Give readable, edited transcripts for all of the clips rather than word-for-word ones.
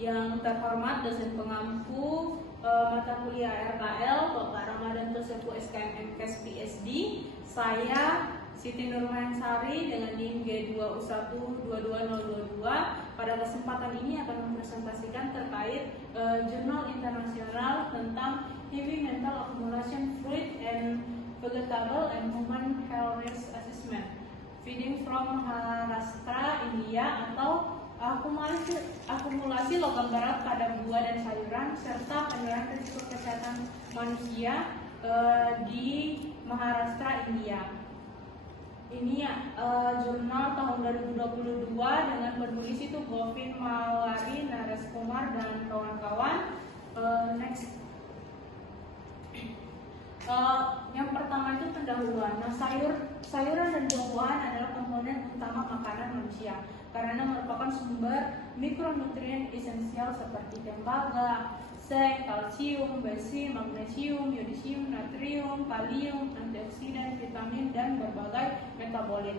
Yang terhormat dosen pengampu mata kuliah RKL Bapak Ramadan Tosefu SKM MKes PSD, saya Siti Nurmansari dengan NIM G2U1-22022 pada kesempatan ini akan mempresentasikan terkait jurnal internasional tentang Heavy Metal Accumulation Fluid and Vegetable and Human Health Risk Assessment Feeding from Maharashtra, India, atau akumulasi logam berat pada buah dan sayuran serta penilaian risiko kesehatan manusia di Maharashtra, India. Ini jurnal tahun 2022 dengan penulis itu Govin Malari, Naresh Kumar, dan kawan-kawan. Next. Yang pertama itu pendahuluan. Nah, sayuran dan buah-buahan adalah komponen utama makanan manusia karena merupakan sumber mikronutrien esensial seperti tembaga, seng, kalsium, besi, magnesium, yodisium, natrium, kalium, antioksidan, vitamin, dan berbagai metabolit.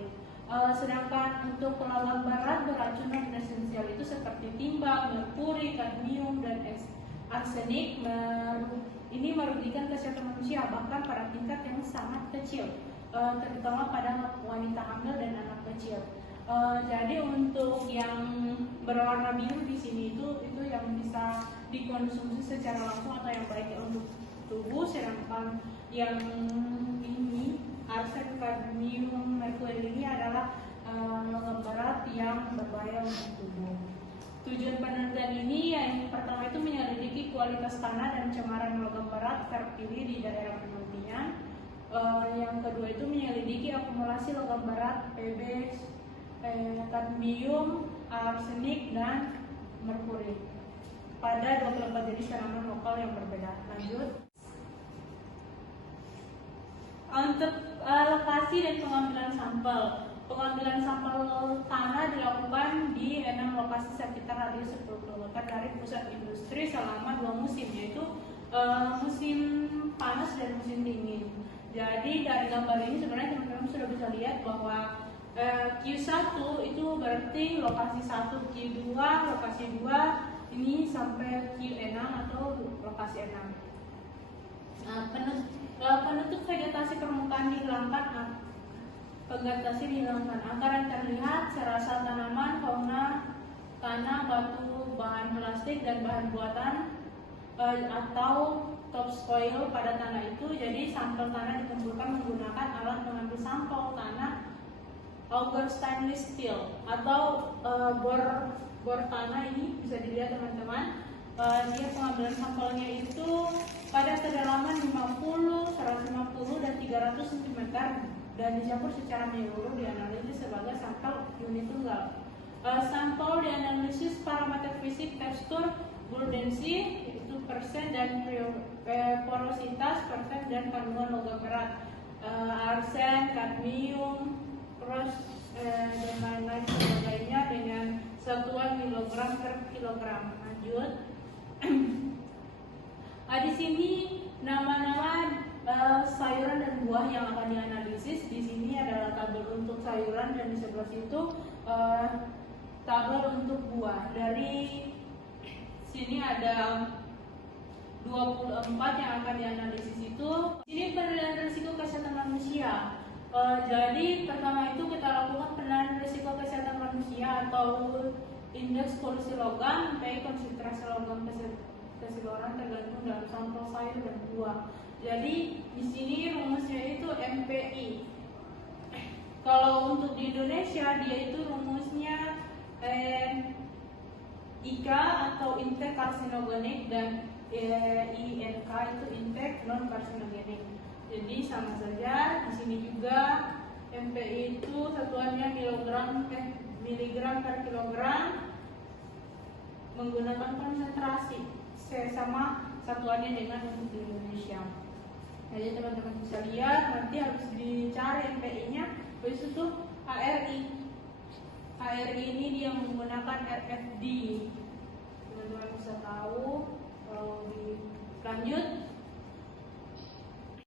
Sedangkan untuk logam berat beracun non esensial itu seperti timba, merkuri, kadmium, dan arsenik ini merugikan kesehatan manusia bahkan pada tingkat yang sangat kecil, terutama pada wanita hamil dan anak kecil. Jadi untuk yang berwarna biru di sini itu yang bisa dikonsumsi secara langsung atau yang baik untuk tubuh, sedangkan yang ini arsen, kadmium, merkuri ini adalah logam berat yang berbahaya untuk tubuh. Tujuan penelitian ini yang pertama itu menyelidiki kualitas tanah dan cemaran logam berat terpilih di daerah penelitian. Yang kedua itu menyelidiki akumulasi logam berat Pb, kadmium, arsenik, dan merkuri pada 24 jenis tanaman lokal yang berbeda. Lanjut. Untuk lokasi dan pengambilan sampel. Pengambilan sampel tanah dilakukan di 6 lokasi sekitar radius 10 km dari pusat industri selama 2 musim, yaitu musim panas dan musim dingin. Jadi dari gambar ini sebenarnya teman-teman sudah bisa lihat bahwa Q1 itu berarti lokasi 1, Q2 lokasi 2, ini sampai Q6 atau lokasi 6. Penutup vegetasi permukaan dihilangkan, vegetasi dihilangkan agar yang terlihat serasa tanaman, fauna, tanah, batu, bahan plastik, dan bahan buatan atau topsoil pada tanah itu. Jadi sampel tanah dikumpulkan menggunakan alat pengambil sampel tanah auger stainless steel atau bor tanah. Ini bisa dilihat teman-teman. Dia pengambilan sampelnya itu pada kedalaman 50, 150, dan 300 cm dan dicampur secara menyeluruh dianalisis sebagai sampel unit tunggal. Sampel dianalisis parameter fisik, tekstur, buldensi itu persen, dan porositas persen, dan kandungan logam berat, arsen, kadmium, dan lain-lain sebagainya dengan satuan miligram per kilogram. Lanjut. Di sini nama-nama sayuran dan buah yang akan dianalisis. Di sini adalah tabel untuk sayuran dan di sebelah situ tabel untuk buah. Dari sini ada 24 yang akan dianalisis itu. Ini penilaian risiko kesehatan manusia. Jadi pertama itu kita lakukan penilaian risiko kesehatan manusia atau indeks polusi logam, baik konsentrasi logam keseluruhan tergantung dalam sampel sayur dan buah. Jadi di sini rumusnya itu MPI. Kalau untuk di Indonesia dia itu rumusnya IK atau intake karsinogenik, dan INK itu intake non karsinogenik. Jadi sama saja. Di sini juga MPI itu satuannya miligram per kilogram menggunakan konsentrasi sama satuannya dengan untuk di Indonesia. Jadi teman-teman bisa lihat, nanti harus dicari MPI-nya. Terus itu ARI. ARI ini dia menggunakan RFD. Teman-teman bisa tahu. Lanjut.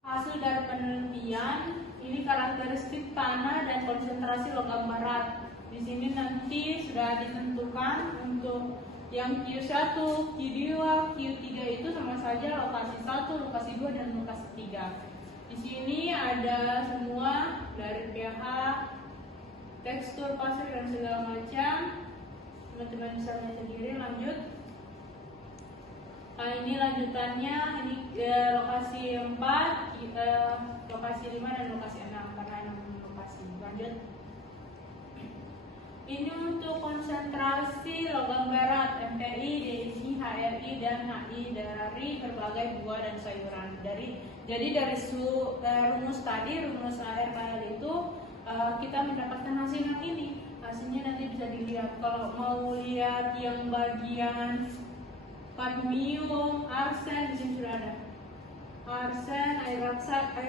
Hasil dari penelitian ini karakteristik tanah dan konsentrasi logam berat. Di sini nanti sudah ditentukan untuk Yang Q1, Q2, Q3 itu sama saja lokasi 1, lokasi 2, dan lokasi 3. Di sini ada semua dari pH, tekstur pasir dan segala macam. Teman-teman bisa lihat sendiri. Lanjut. Ini lanjutannya, ini lokasi 4, lokasi 5, dan lokasi 6 karena 6 lokasi. Lanjut. Ini untuk konsentrasi logam berat MPI, DMI, HRI, dan HI dari berbagai buah dan sayuran. Jadi dari rumus tadi, rumus ARKL itu kita mendapatkan hasil yang ini. Hasilnya nanti bisa dilihat. Kalau mau lihat yang bagian kadmium, arsen, di sini sudah ada. Arsen, air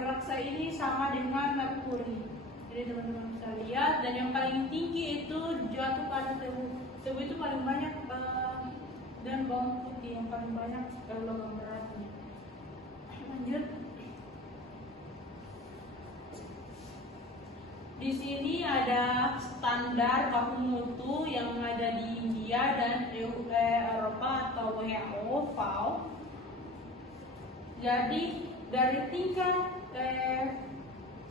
raksa ini sama dengan merkuri. Jadi teman-teman bisa lihat, dan yang paling tinggi itu jatuh pada tebu. Tebu itu paling banyak, dan bawang putih yang paling banyak logam beratnya. Lanjut. Di sini ada standar baku mutu yang ada di India dan Eropa atau WHO, FAO. Jadi dari tingkat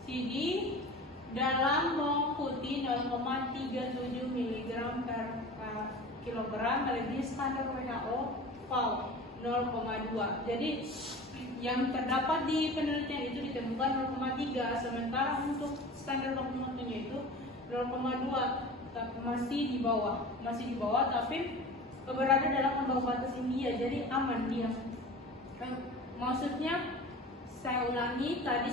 CD dalam bawang putih 0,37 mg per kilogram melebihi standar WHO FAO 0,2. Jadi yang terdapat di penelitian itu ditemukan 0,3, sementara untuk standar baku mutunya itu 0,2, masih di bawah, tapi berada dalam ambang batas India, jadi aman dia. Maksudnya, saya ulangi, tadi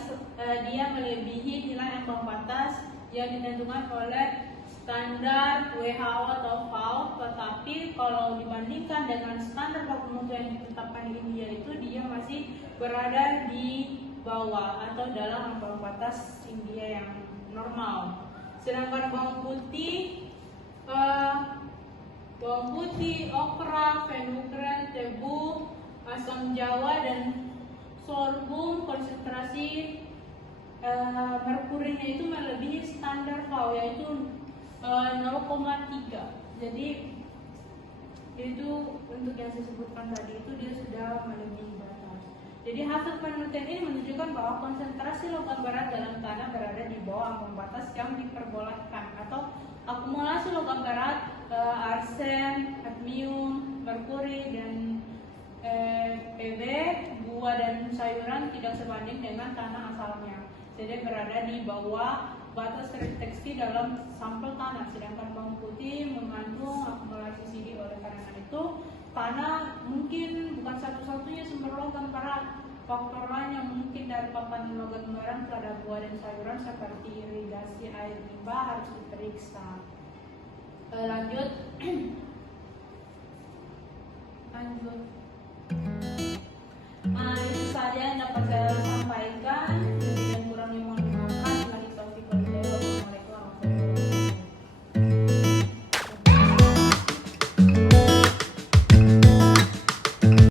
dia melebihi nilai ambang batas yang ditentukan oleh standar WHO atau FAO, tetapi kalau dibandingkan dengan standar baku mutu yang ditetapkan di India itu, dia masih berada di bawah atau dalam ambang batas India yang normal. Sedangkan bawang putih, okra, fenugreek, tebu, asam jawa, dan sorghum konsentrasi merkurinya itu melebihi standar FAO, yaitu 0,3. Jadi itu untuk yang saya sebutkan tadi itu dia sudah melebihi batas. Jadi hasil penelitian ini menunjukkan bahwa konsentrasi logam berat dalam tanah berada di bawah ambang batas yang diperbolehkan, atau akumulasi logam berat arsen, kadmium, merkuri, dan Pb, buah dan sayuran tidak sebanding dengan tanah asalnya. Jadi berada di bawah batas deteksi dalam sampel tanah. Sedangkan bawang putih mengandung akumulasi CD. Oleh karena itu, tanah mungkin bukan satu-satunya sumber logam berat. Faktor lain yang mungkin dari paparan logam berat pada buah dan sayuran seperti irigasi air limbah harus diperiksa. Lanjut. Itu saja yang dapat saya